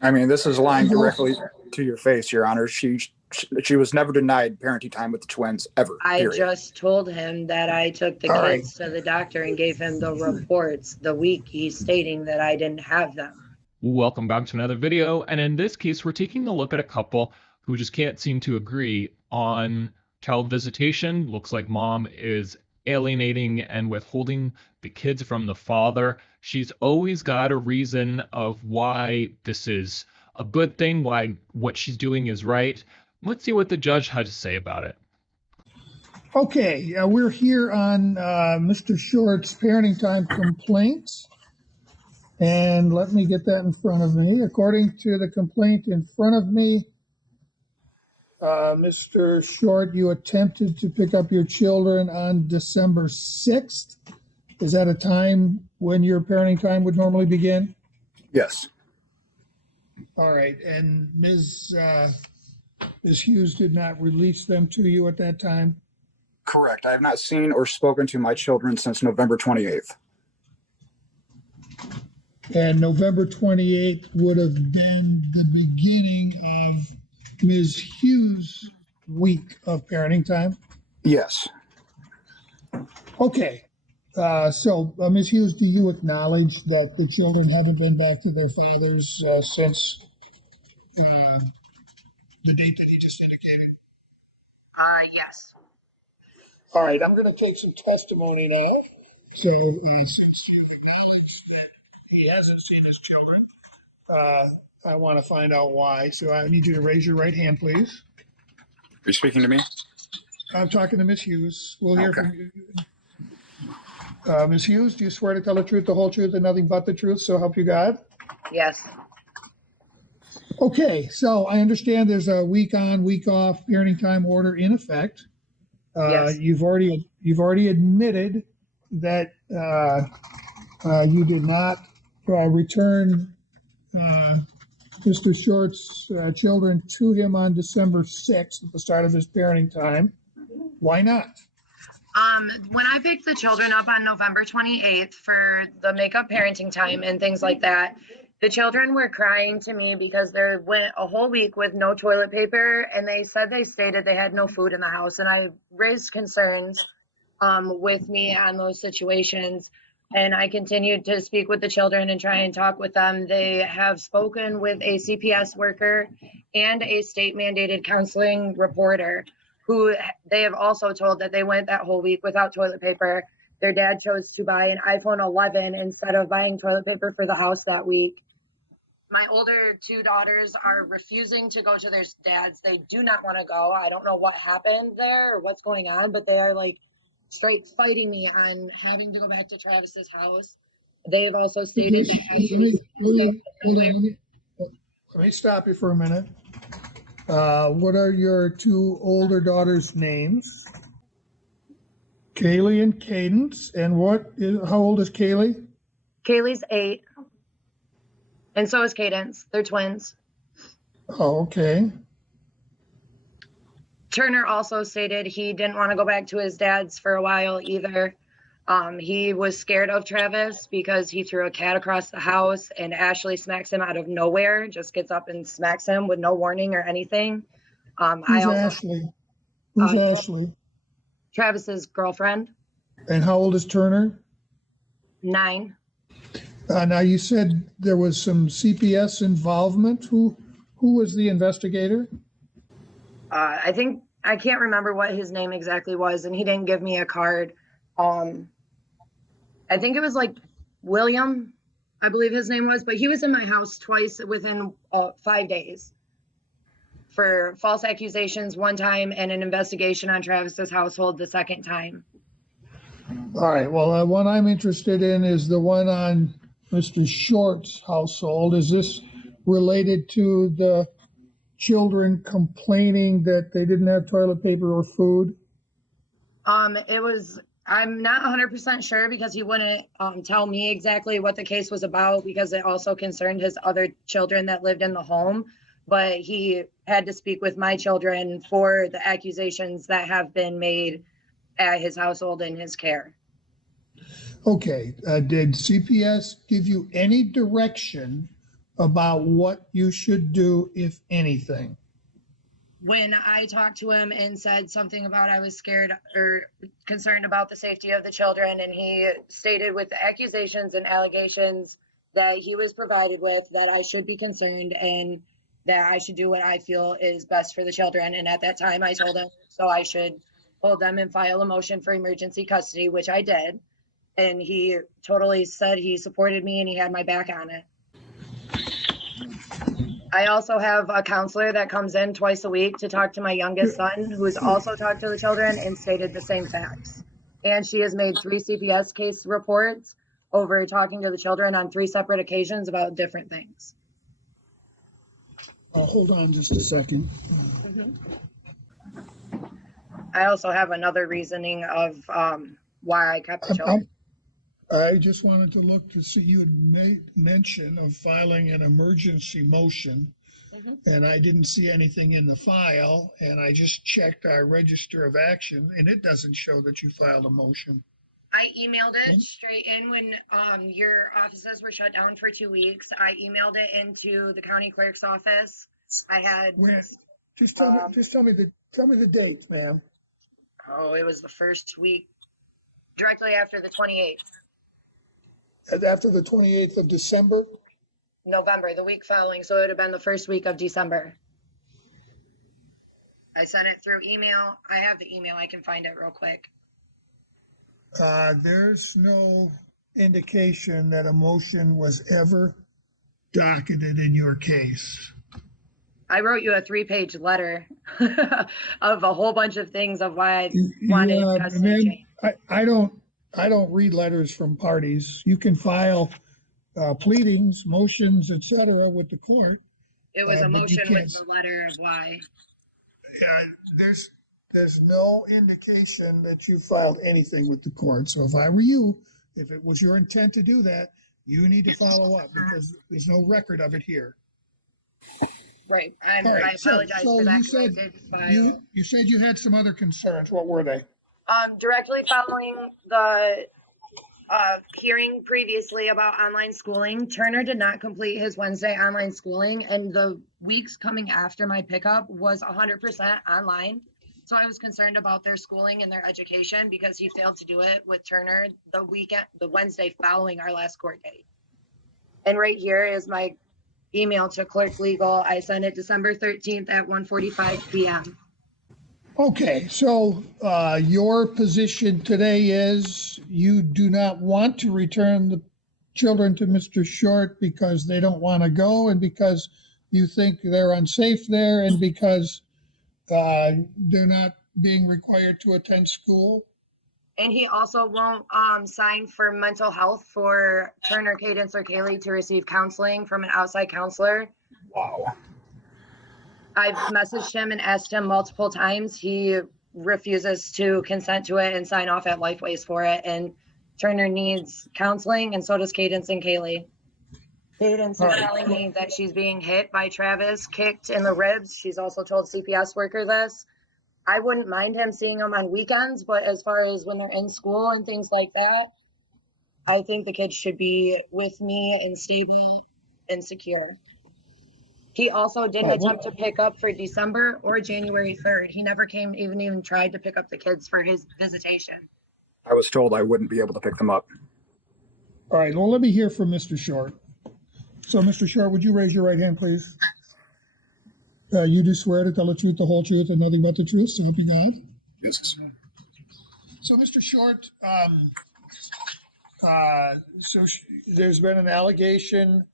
I mean, this is lying directly to your face, Your Honor. She was never denied parenting time with the twins ever. I Period. just told him that I took the All right. kids to the doctor and gave him the reports the week he's stating that I didn't have them. Welcome back to another video, and in this case we're taking a look at a couple who just can't seem to agree on child visitation. Looks like mom is alienating and withholding the kids from the father. She's always got a reason of why this is a good thing, why what she's doing is right. Let's see what the judge had to say about it. Okay, we're here on Mr. Short's parenting time complaint. And let me get that in front of me. According to the complaint in front of me, Mr. Short, you attempted to pick up your children on December 6th. Is that a time when your parenting time would normally begin? Yes. All right. And Ms. Hughes did not release them to you at that time? Correct. I have not seen or spoken to my children since November 28th. And November 28th would have been the beginning of Ms. Hughes' week of parenting time? Yes. Okay. So, Ms. Hughes, do you acknowledge that the children haven't been back to their fathers since the date that he just indicated? Yes. All right, I'm going to take some testimony now. So, since he hasn't seen his children, I want to find out why. So I need you to raise your right hand, please. Are you speaking to me? I'm talking to Ms. Hughes. We'll hear Okay. from you. Ms. Hughes, do you swear to tell the truth, the whole truth, and nothing but the truth, so help you God? Yes. Okay, so I understand there's a week on, week off parenting time order in effect. Yes. You've already admitted that you did not return Mr. Short's children to him on December 6th at the start of his parenting time. Why not? When I picked the children up on November 28th for the makeup parenting time and things like that, the children were crying to me because they went a whole week with no toilet paper, and they said they stated they had no food in the house. And I raised concerns with me on those situations. And I continued to speak with the children and try and talk with them. They have spoken with a CPS worker and a state mandated counseling reporter, who they have also told that they went that whole week without toilet paper. Their dad chose to buy an iPhone 11 instead of buying toilet paper for the house that week. My older two daughters are refusing to go to their dads. They do not want to go. I don't know what happened there or what's going on, but they are like straight fighting me on having to go back to Travis's house. They have also stated that Let me stop you for a minute. What are your two older daughters' names? Kaylee and Cadence. And how old is Kaylee? Kaylee's 8. And so is Cadence. They're twins. Oh, okay. Turner also stated he didn't want to go back to his dad's for a while either. He was scared of Travis because he threw a cat across the house, and Ashley smacks him out of nowhere, just gets up and smacks him with no warning or anything. Who's Ashley? Who's Ashley? Travis's girlfriend. And how old is Turner? 9. Now, you said there was some CPS involvement. Who was the investigator? I can't remember what his name exactly was, and he didn't give me a card. I think it was like William, I believe his name was, but he was in my house twice within 5 days for false accusations one time and an investigation on Travis's household the second time. All right. Well, one I'm interested in is the one on Mr. Short's household. Is this related to the children complaining that they didn't have toilet paper or food? I'm not 100% sure because he wouldn't tell me exactly what the case was about, because it also concerned his other children that lived in the home. But he had to speak with my children for the accusations that have been made at his household and his care. Okay. Did CPS give you any direction about what you should do, if anything? When I talked to him and said something about I was scared or concerned about the safety of the children, and he stated with the accusations and allegations that he was provided with that I should be concerned and that I should do what I feel is best for the children. And at that time, I told him so I should hold them and file a motion for emergency custody, which I did. And he totally said he supported me and he had my back on it. I also have a counselor that comes in twice a week to talk to my youngest son, who's also talked to the children and stated the same facts. And she has made 3 CPS case reports over talking to the children on 3 separate occasions about different things. Hold on just a second. I also have another reasoning of why I kept the children. I just wanted to look to see, you had made mention of filing an emergency motion, and I didn't see anything in the file, and I just checked our register of action, and it doesn't show that you filed a motion. I emailed it straight in when your offices were shut down for 2 weeks. I emailed it into the county clerk's office. I had Just tell me the dates, ma'am. it was the first week, directly after the 28th. After the 28th of December? November, the week following, so it would have been the first week of December. I sent it through email. I have the email. I can find it real quick. There's no indication that a motion was ever docketed in your case. I wrote you a 3-page letter of a whole bunch of things of why I wanted custody change. I don't read letters from parties. You can file pleadings, motions, etc. with the court. It was a motion with a letter of why. Yeah, there's no indication that you filed anything with the court. So if I were you, if it was your intent to do that, you need to follow up because there's no record of it here. Right. And I apologize for that. You said you had some other concerns. What were they? Directly following the hearing previously about online schooling, Turner did not complete his Wednesday online schooling, and the weeks coming after my pickup was 100% online. So I was concerned about their schooling and their education because he failed to do it with Turner the Wednesday following our last court date. And right here is my email to Clerk Legal. I sent it December 13th at 1:45 p.m. Okay, so your position today is you do not want to return the children to Mr. Short because they don't want to go and because you think they're unsafe there and because they're not being required to attend school? And he also won't sign for mental health for Turner, Cadence, or Kaylee to receive counseling from an outside counselor. Wow. I've messaged him and asked him multiple times. He refuses to consent to it and sign off at Lifeways for it. And Turner needs counseling, and so does Cadence and Kaylee. Cadence is telling me that she's being hit by Travis, kicked in the ribs. She's also told CPS worker this. I wouldn't mind him seeing them on weekends, but as far as when they're in school and things like that, I think the kids should be with me and stable and secure. He also didn't attempt to pick up for December or January 3rd. He never came, even tried to pick up the kids for his visitation. I was told I wouldn't be able to pick them up. All right, well, let me hear from Mr. Short. So, Mr. Short, would you raise your right hand, please? You do swear to tell the truth, the whole truth, and nothing but the truth, so help you God? Yes. So, Mr. Short, there's been an allegation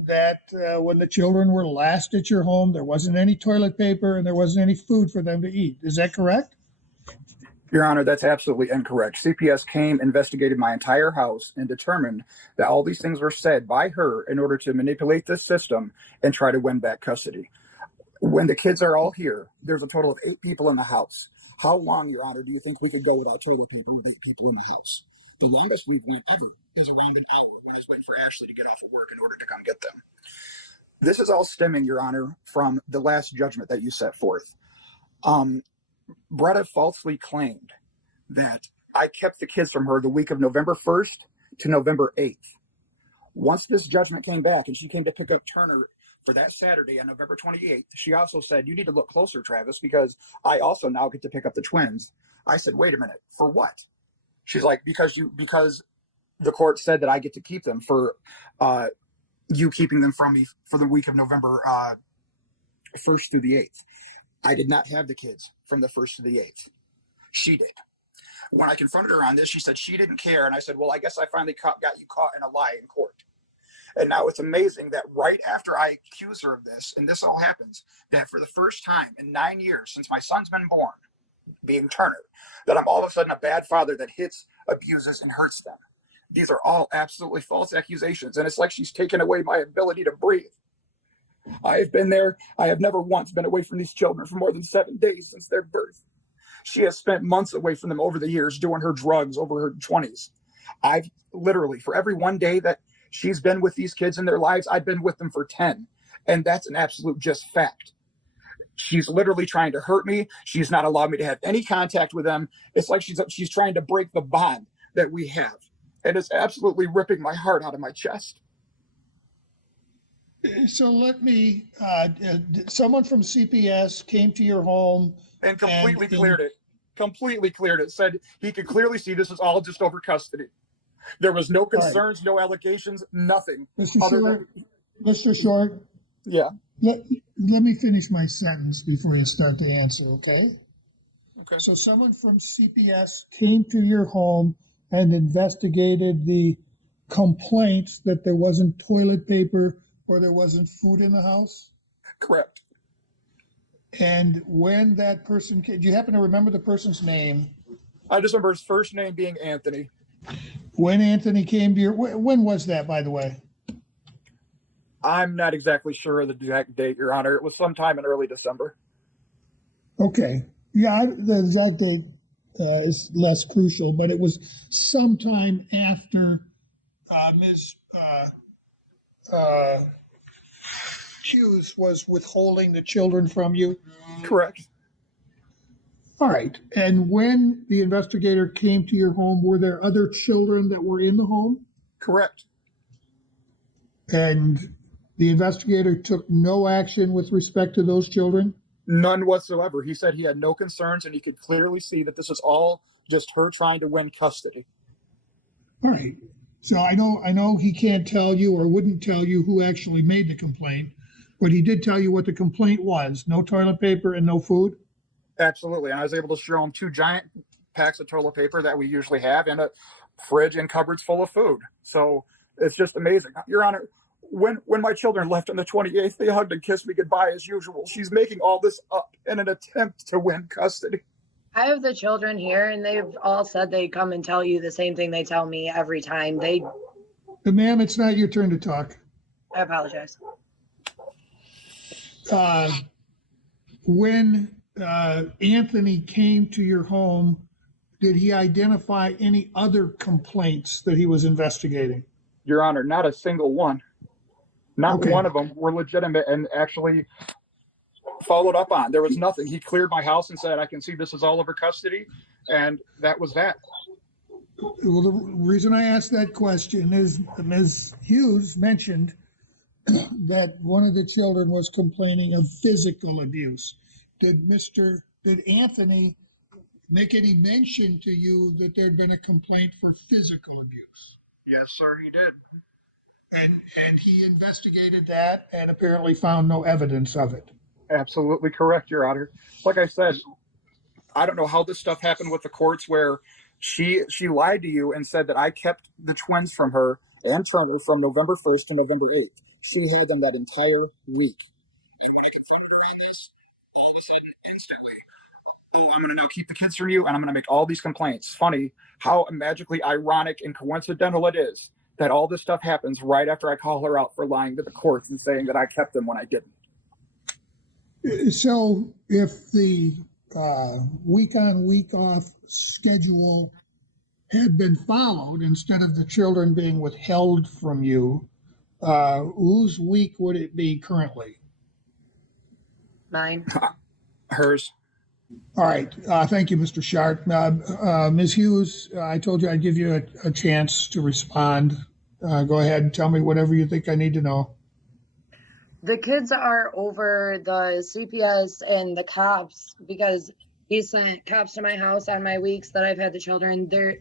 that when the children were last at your home, there wasn't any toilet paper and there wasn't any food for them to eat. Is that correct? Your Honor, that's absolutely incorrect. CPS came, investigated my entire house, and determined that all these things were said by her in order to manipulate this system and try to win back custody. When the kids are all here, there's a total of 8 people in the house. How long, Your Honor, do you think we could go without toilet paper with 8 people in the house? The longest we've went ever is around an hour when I was waiting for Ashley to get off of work in order to come get them. This is all stemming, Your Honor, from the last judgment that you set forth. Bretta falsely claimed that I kept the kids from her the week of November 1st to November 8th. Once this judgment came back and she came to pick up Turner for that Saturday on November 28th, she also said, "You need to look closer, Travis, because I also now get to pick up the twins." I said, "Wait a minute, for what?" She's like, because the court said that I get to keep them for you keeping them from me for the week of November 1st through the 8th. I did not have the kids from the 1st to the 8th. She did. When I confronted her on this, she said she didn't care. And I said, "Well, I guess I finally got you caught in a lie in court." And now it's amazing that right after I accuse her of this, and this all happens, that for the first time in 9 years since my son's been born, being Turner, that I'm all of a sudden a bad father that hits, abuses, and hurts them. These are all absolutely false accusations. And it's like she's taken away my ability to breathe. I have been there. I have never once been away from these children for more than 7 days since their birth. She has spent months away from them over the years doing her drugs over her 20s. I've literally, for every 1 day that she's been with these kids in their lives, I've been with them for 10. And that's an absolute just fact. She's literally trying to hurt me. She's not allowed me to have any contact with them. It's like she's trying to break the bond that we have. And it's absolutely ripping my heart out of my chest. So let me, someone from CPS came to your home and completely cleared it. Completely cleared it. Said he could clearly see this is all just over custody. There was no concerns, no allegations, nothing. Mr. Short? Yeah. Let me finish my sentence before you start to answer, okay? Okay. So someone from CPS came to your home and investigated the complaints that there wasn't toilet paper or there wasn't food in the house? Correct. And when that person came, do you happen to remember the person's name? I just remember his first name being Anthony. When Anthony came to your, when was that, by the way? I'm not exactly sure of the exact date, Your Honor. It was sometime in early December. Okay. Yeah, the exact date is less crucial, but it was sometime after Ms. Hughes was withholding the children from you? Correct. All right. And when the investigator came to your home, were there other children that were in the home? Correct. And the investigator took no action with respect to those children? None whatsoever. He said he had no concerns, and he could clearly see that this is all just her trying to win custody. All right. So I know he can't tell you or wouldn't tell you who actually made the complaint, but he did tell you what the complaint was: no toilet paper and no food? Absolutely. And I was able to show him 2 giant packs of toilet paper that we usually have and a fridge and cupboards full of food. So it's just amazing. Your Honor, when my children left on the 28th, they hugged and kissed me goodbye as usual. She's making all this up in an attempt to win custody. I have the children here, and they've all said they come and tell you the same thing they tell me every time. Ma'am, it's not your turn to talk. I apologize. When Anthony came to your home, did he identify any other complaints that he was investigating? Your Honor, not a single one. Not one of them were legitimate and actually followed up on. There was nothing. He cleared my house and said, "I can see this is all over custody," and that was that. Well, the reason I asked that question is Ms. Hughes mentioned that one of the children was complaining of physical abuse. Did Anthony make any mention to you that there'd been a complaint for physical abuse? Yes, sir, he did. And he investigated that and apparently found no evidence of it. Absolutely correct, Your Honor. Like I said, I don't know how this stuff happened with the courts where she lied to you and said that I kept the twins from her and Turner from November 1st to November 8th. She had them that entire week. And when I confronted her on this, all of a sudden, instantly, "Oh, I'm going to now keep the kids from you, and I'm going to make all these complaints." Funny how magically ironic and coincidental it is that all this stuff happens right after I call her out for lying to the courts and saying that I kept them when I didn't. So if the week on, week off schedule had been followed instead of the children being withheld from you, whose week would it be currently? Mine. Hers. All right. Thank you, Mr. Sharp. Ms. Hughes, I told you I'd give you a chance to respond. Go ahead and tell me whatever you think I need to know. The kids are over the CPS and the cops because he sent cops to my house on my weeks that I've had the children. They're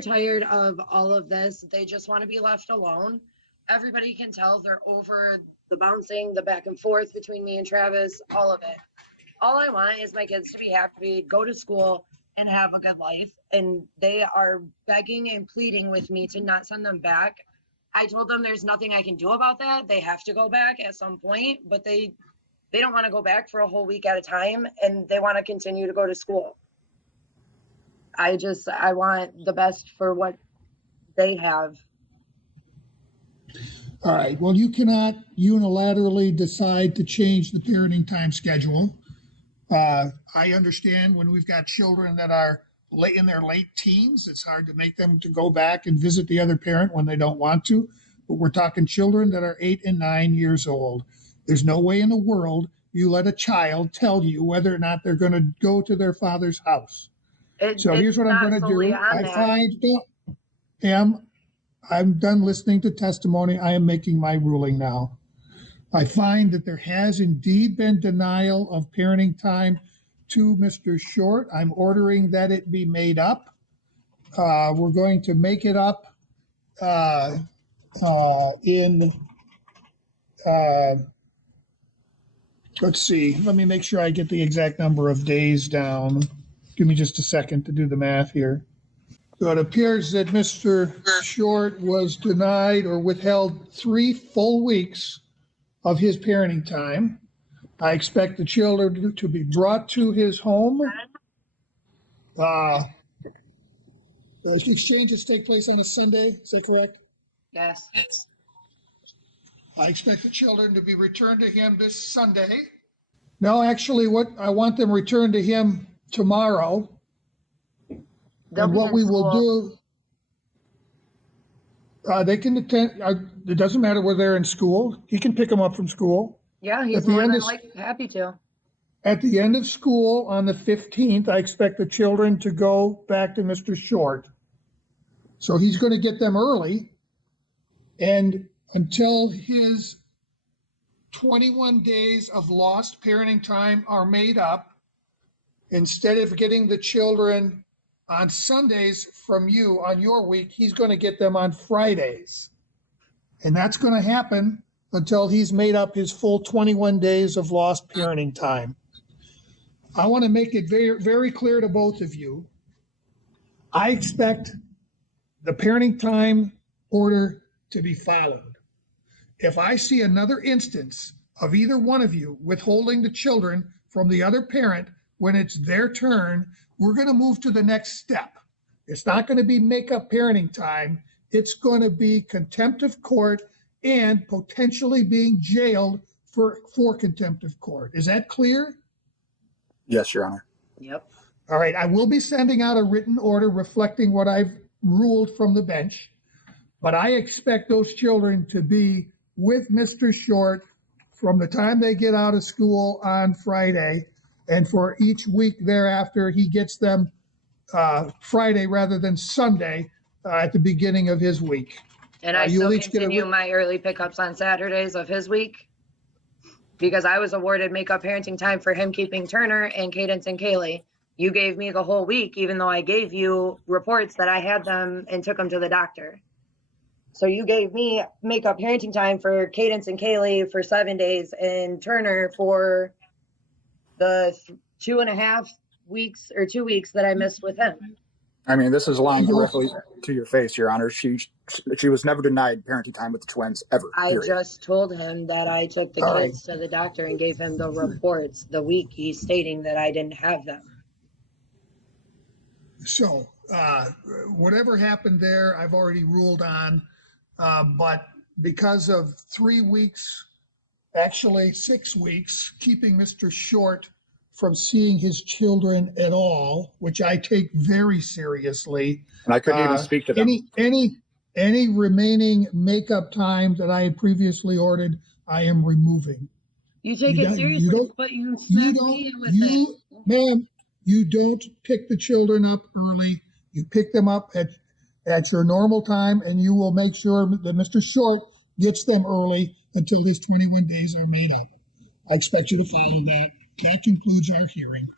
tired of all of this. They just want to be left alone. Everybody can tell they're over the bouncing, the back and forth between me and Travis, all of it. All I want is my kids to be happy, go to school, and have a good life. And they are begging and pleading with me to not send them back. I told them there's nothing I can do about that. They have to go back at some point, but they don't want to go back for a whole week at a time, and they want to continue to go to school. I want the best for what they have. All right. Well, you cannot unilaterally decide to change the parenting time schedule. I understand when we've got children that are in their late teens, it's hard to make them to go back and visit the other parent when they don't want to. But we're talking children that are 8 and 9 years old. There's no way in the world you let a child tell you whether or not they're going to go to their father's house. So here's what I'm going to do. I'm done listening to testimony. I am making my ruling now. I find that there has indeed been denial of parenting time to Mr. Short. I'm ordering that it be made up. We're going to make it up let's see. Let me make sure I get the exact number of days down. Give me just a second to do the math here. So it appears that Mr. Short was denied or withheld 3 full weeks of his parenting time. I expect the children to be brought to his home. The exchanges take place on a Sunday, is that correct? Yes. I expect the children to be returned to him this Sunday. No, actually, what I want them returned to him tomorrow. And what we will do, they can attend. It doesn't matter whether they're in school. He can pick them up from school. Yeah, he's more than happy to. At the end of school on the 15th, I expect the children to go back to Mr. Short. So he's going to get them early. And until his 21 days of lost parenting time are made up, instead of getting the children on Sundays from you on your week, he's going to get them on Fridays. And that's going to happen until he's made up his full 21 days of lost parenting time. I want to make it very, very clear to both of you. I expect the parenting time order to be followed. If I see another instance of either one of you withholding the children from the other parent when it's their turn, we're going to move to the next step. It's not going to be make-up parenting time. It's going to be contempt of court and potentially being jailed for contempt of court. Is that clear? Yes, Your Honor. Yep. All right. I will be sending out a written order reflecting what I've ruled from the bench, but I expect those children to be with Mr. Short from the time they get out of school on Friday, and for each week thereafter, he gets them Friday rather than Sunday at the beginning of his week. And I still continue my early pickups on Saturdays of his week because I was awarded make-up parenting time for him keeping Turner and Cadence and Kaylee. You gave me the whole week, even though I gave you reports that I had them and took them to the doctor. So you gave me make-up parenting time for Cadence and Kaylee for 7 days and Turner for the 2.5 weeks or 2 weeks that I missed with him. I mean, this is lying directly to your face, Your Honor. She was never denied parenting time with the twins ever. I period. just told him that I took the kids to the doctor and gave him the reports the week he's stating that I didn't have them. So whatever happened there, I've already ruled on. But because of 3 weeks, actually 6 weeks, keeping Mr. Short from seeing his children at all, which I take very seriously. And I couldn't even speak to them. Any remaining makeup time that I had previously ordered, I am removing. You take it seriously, but you smack me with it. Ma'am, you don't pick the children up early. You pick them up at your normal time, and you will make sure that Mr. Short gets them early until these 21 days are made up. I expect you to follow that. That concludes our hearing.